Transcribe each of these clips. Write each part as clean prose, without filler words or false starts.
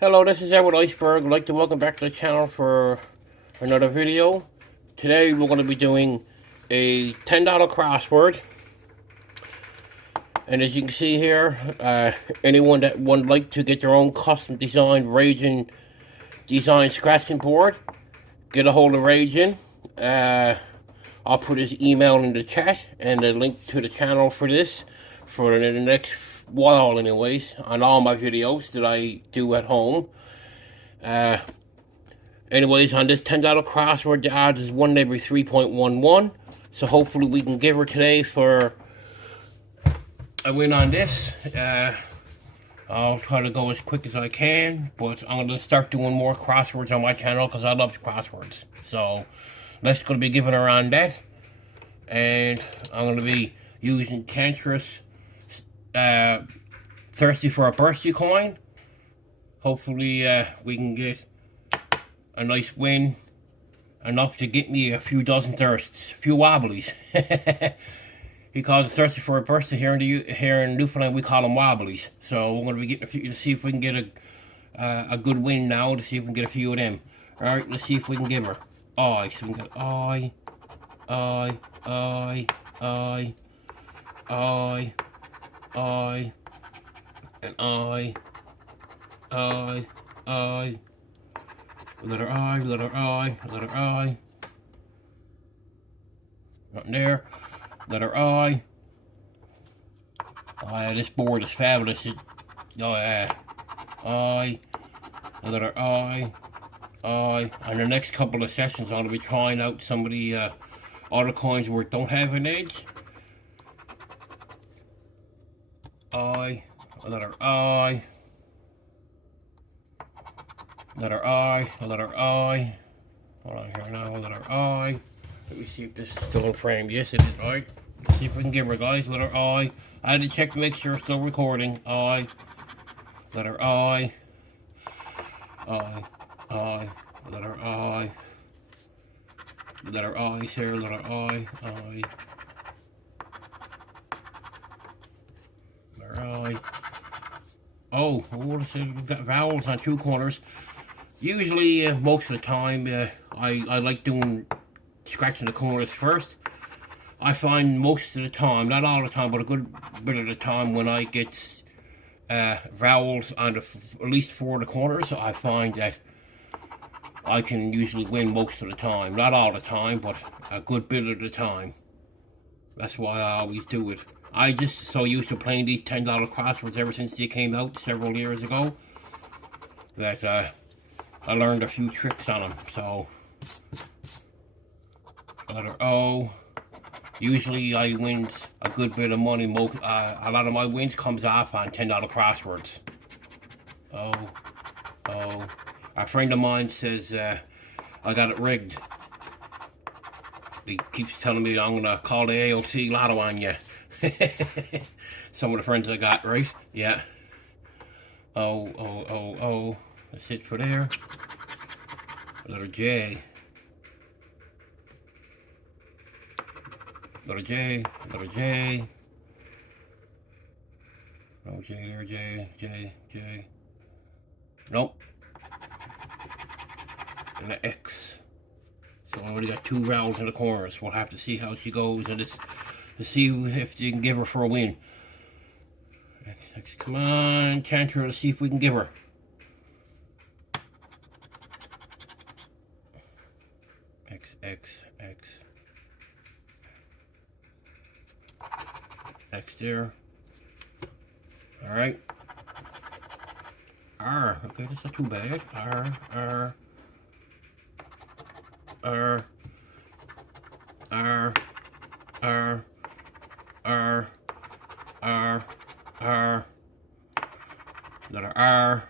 Hello, this is Edward Iceberg. I'd like to welcome back to the channel for another video. Today we're going to be doing a $10 crossword. And as you can see here, anyone that would like to get their own custom designed Raging design scratching board, get a hold of Raging. I'll put his email in the chat and a link to the channel for this for the next while anyways, on all my videos that I do at home. Anyways, on this $10 crossword, the odds is 1 in every 3.11. So hopefully we can give her today for a win on this. I'll try to go as quick as I can, but I'm going to start doing more crosswords on my channel because I love crosswords. So let's going to be giving her on that. And I'm going to be using Chantra's Thirsty for a Birthday coin. Hopefully we can get a nice win, enough to get me a few dozen thirsts, a few wobblies. He calls it Thirsty for a Birthday. Here in Newfoundland we call them wobblies. So we're going to be getting a few to see if we can get a good win now, to see if we can get a few of them. Alright, let's see if we can give her. I. So we got I, and I, letter I, letter I, letter I, right there, letter I. Oh yeah, this board is fabulous. Oh yeah, I, letter I. On the next couple of sessions, I'm going to be trying out some of the other coins where it don't have an edge. I, letter I, letter I, letter I. Hold on here now, letter I. Let me see if this is still in frame. Yes, it is. Alright, let's see if we can give her, guys. Letter I. I had to check to make sure it's still recording. I, letter I, letter I. Letter I here, letter I. Letter I. Oh, what is it? We've got vowels on two corners. Usually, most of the time, I like doing scratching the corners first. I find most of the time, not all the time, but a good bit of the time when I get vowels on at least 4 of the corners, I find that I can usually win most of the time. Not all the time, but a good bit of the time. That's why I always do it. I just so used to playing these $10 crosswords ever since they came out several years ago that I learned a few tricks on them. So, letter O. Usually I win a good bit of money. A lot of my wins comes off on $10 crosswords. O. A friend of mine says I got it rigged. He keeps telling me I'm gonna call the AOC lotto on you. Some of the friends I got, right? Yeah. Oh. That's it for there. Letter J. Letter J. Letter J. Oh, J there, J. Nope. And an X. So I already got 2 vowels in the corners. We'll have to see how she goes and just to see if you can give her for a win. X, come on, Chantra, let's see if we can give her. X. X there. Alright. R. Okay, that's not too bad. R. Letter R.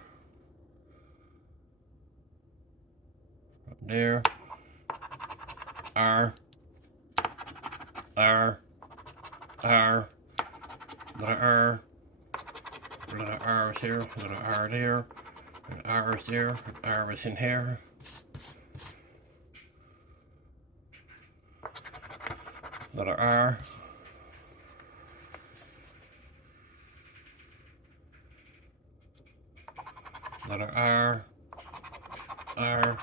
Up there. R. Letter R. Letter R is here. Letter R there. Letter R is there. R is in here. Letter R. Letter R. R.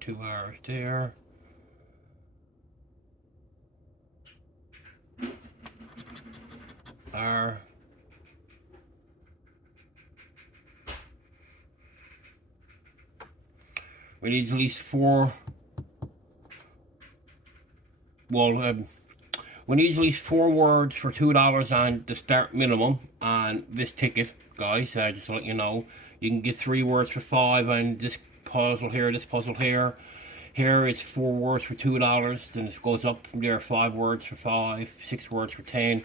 2 R's there. R. We need at least 4. Well, we need at least 4 words for $2 on the start minimum on this ticket, guys. Just to let you know, you can get 3 words for 5 on this puzzle here, this puzzle here. Here it's 4 words for $2. Then it goes up from there, 5 words for 5, 6 words for 10.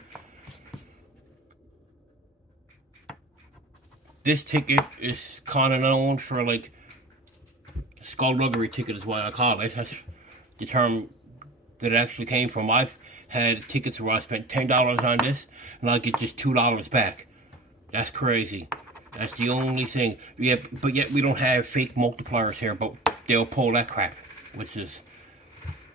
This ticket is kind of known for like skullduggery ticket is why I call it. That's the term that it actually came from. I've had tickets where I spent $10 on this and I get just $2 back. That's crazy. That's the only thing. But yet we don't have fake multipliers here, but they'll pull that crap, which is,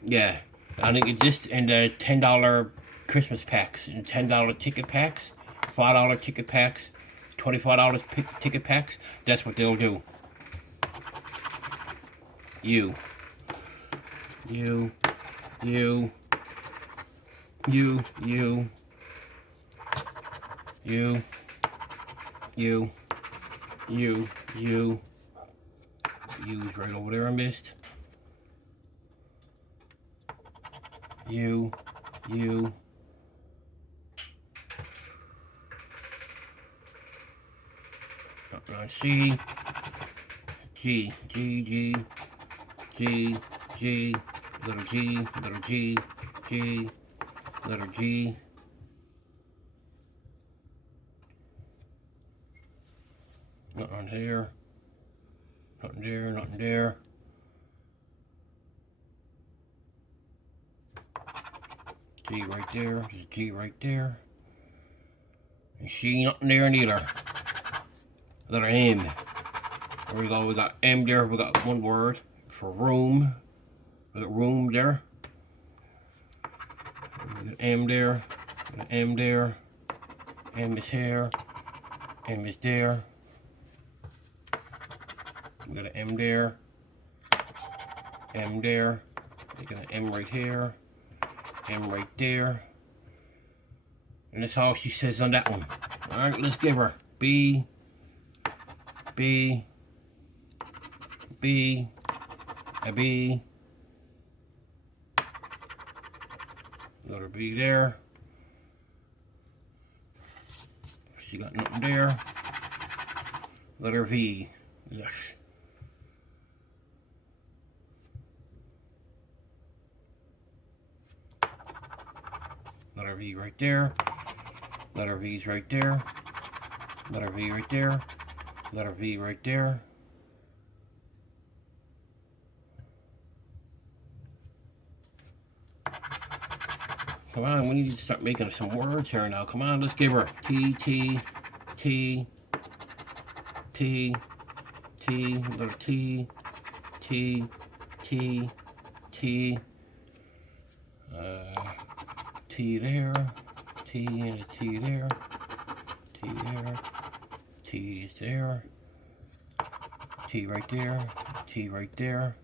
yeah. I think it's just in the $10 Christmas packs and $10 ticket packs, $5 ticket packs, $25 ticket packs. That's what they'll do. You, you, you, you, you, you, you, you, you, you's right over there, I missed. You, C, G, G, G, G, G, little G, little G, G, letter G. Nothing here. Nothing there, nothing there. G right there, there's G right there. And C nothing there neither. Letter M. There we go, we got M there, we got 1 word for room. We got room there. We got M there, we got M there. M is here, M is there. We got an M there, M there. We got an M right here, M right there. And that's all she says on that one. Alright, let's give her B, B, B, a B. Letter B there. She got nothing there. Letter V. Yes. Letter V right there. Letter V's right there. Letter V right there. Letter V right there. Come on, we need to start making some words here now. Come on, let's give her T, T, T, T, T, letter T, T, T, T, T there, T and a T there, T there, T is there, T right there, T right there,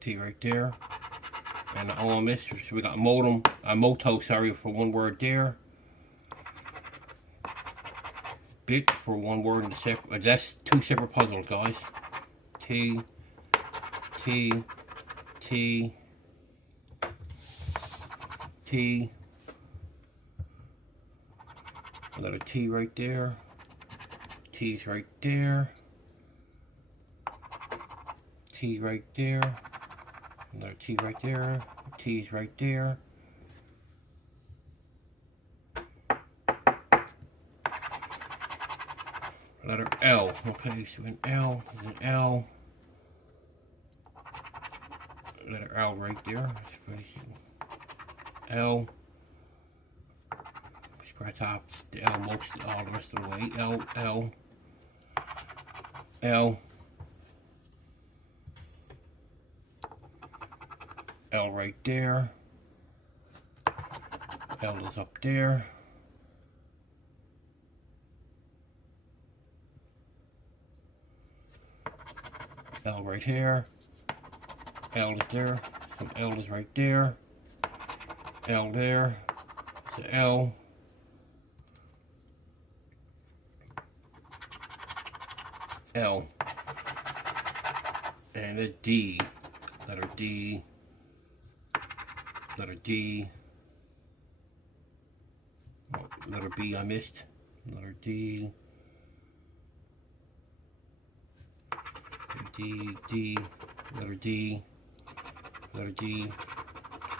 T right there, and the O missed, so we got moto, sorry, for 1 word there. Bit for 1 word in the separate, that's 2 separate puzzles, guys. T, T, T, T, letter T right there, T's right there, T right there, letter T right there, T's right there. Letter L, okay, so an L is an L. Letter L right there, L. Scratch off the L all the rest of the way. L, L, L, L right there. L is up there. L right here. L is there. Some L is right there. L there. It's an L. L. And a D. Letter D. Letter D. Oh, letter B I missed. Letter D. D, D, letter D, letter D,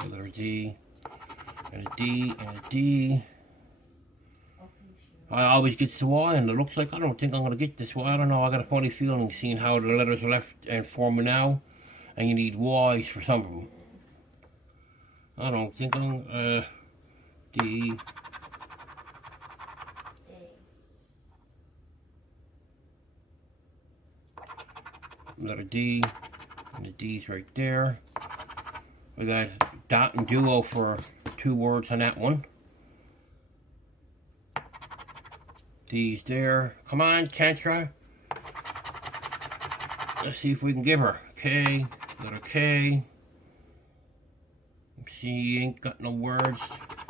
letter D, and a D, and a D. I always get the Y, and it looks like I don't think I'm going to get this Y. I don't know, I got a funny feeling seeing how the letters are left and forming now, and you need Y's for some of them. I don't think I'm, D. Letter D, and the D's right there. We got dot and duo for 2 words on that one. D's there. Come on, chantra. Let's see if we can give her. K, letter K. She ain't got no words,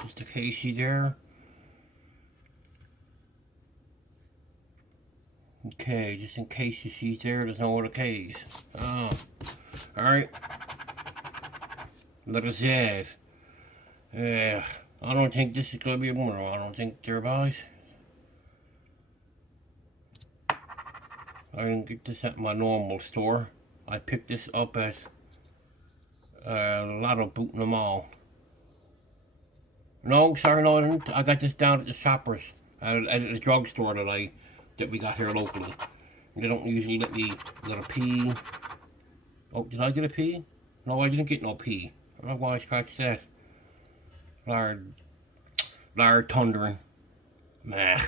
just a Casey there. Okay, just in case you see there's no other K's. Oh, alright. Letter Z. Yeah, I don't think this is gonna be a winner. I don't think there, boys. I didn't get this at my normal store. I picked this up at a lot of boot in the mall. No, sorry, no, I didn't. I got this down at the Shoppers, at the drugstore that we got here locally. They don't usually let me get a P. Oh, did I get a P? No, I didn't get no P. I don't know why I scratched that. Lard thundering. Nah.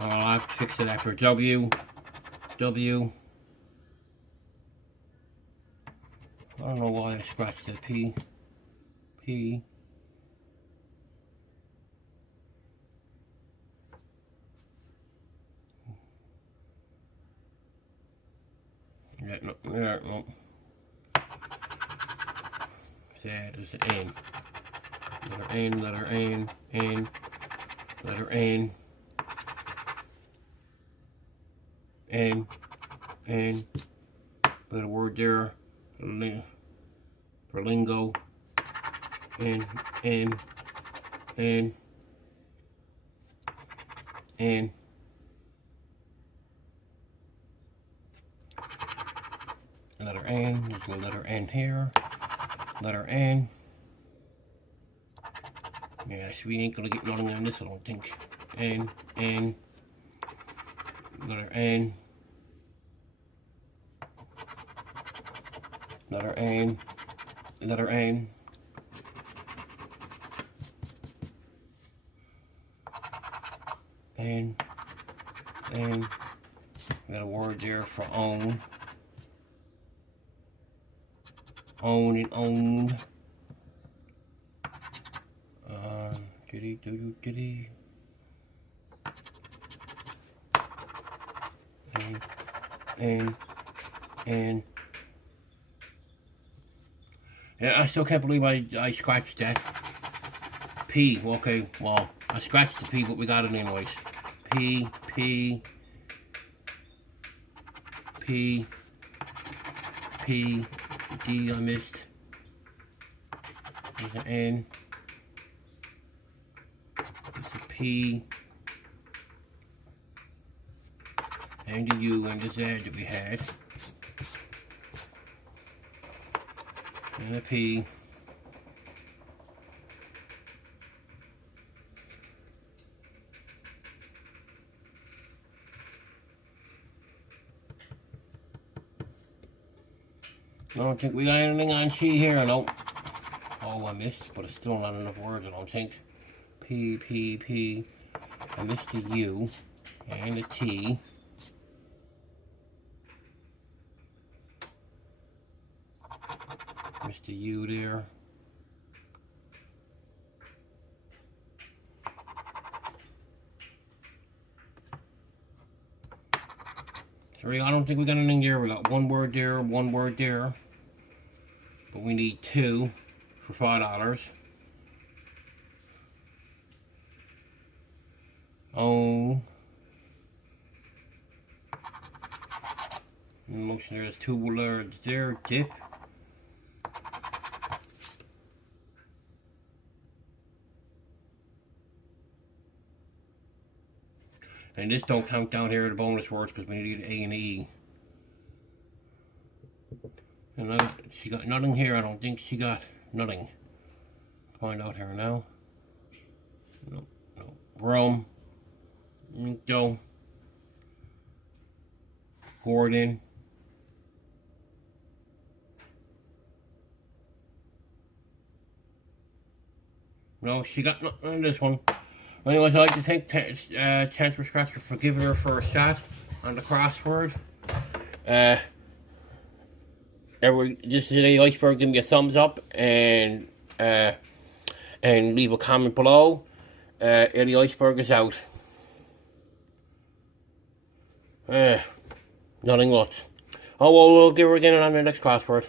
I'll have to fix it after. W. W. I don't know why I scratched that P. P. Yeah, no, there, no. That is an N. Letter N, letter N, N, letter N, N, N, little word there, for lingo, N, N, N, N. Letter N, there's a letter N here, letter N. Yes, we ain't gonna get nothing on this, I don't think. N, N, letter N, letter N, letter N. N, N, got a word there for own. Own and owned. Diddy. And yeah, I still can't believe I scratched that. P, okay, well, I scratched the P, but we got it anyways. P, P, P, P, D I missed. There's an N. There's a P. And a U and a Z that we had. And a P. I don't think we got anything on C here, no. Oh, I missed, but it's still not enough words, I don't think. P, P, P. I missed a U and a T. Missed a U there. 3. I don't think we got anything there. We got 1 word there, 1 word there. But we need 2 for $5. Oh. Motion, there's 2 words there. Dip. And this don't count down here the bonus words because we need A and E. And she got nothing here. I don't think she got nothing. Find out here now. No, no. Rome. Joe. Gordon. No, she got nothing on this one. Anyways, I'd like to thank Chantra Scratcher for giving her for a shot on the crossword. This is the iceberg. Give me a thumbs up and leave a comment below. The iceberg is out. Nothing much. Oh well, we'll give her again on the next crossword.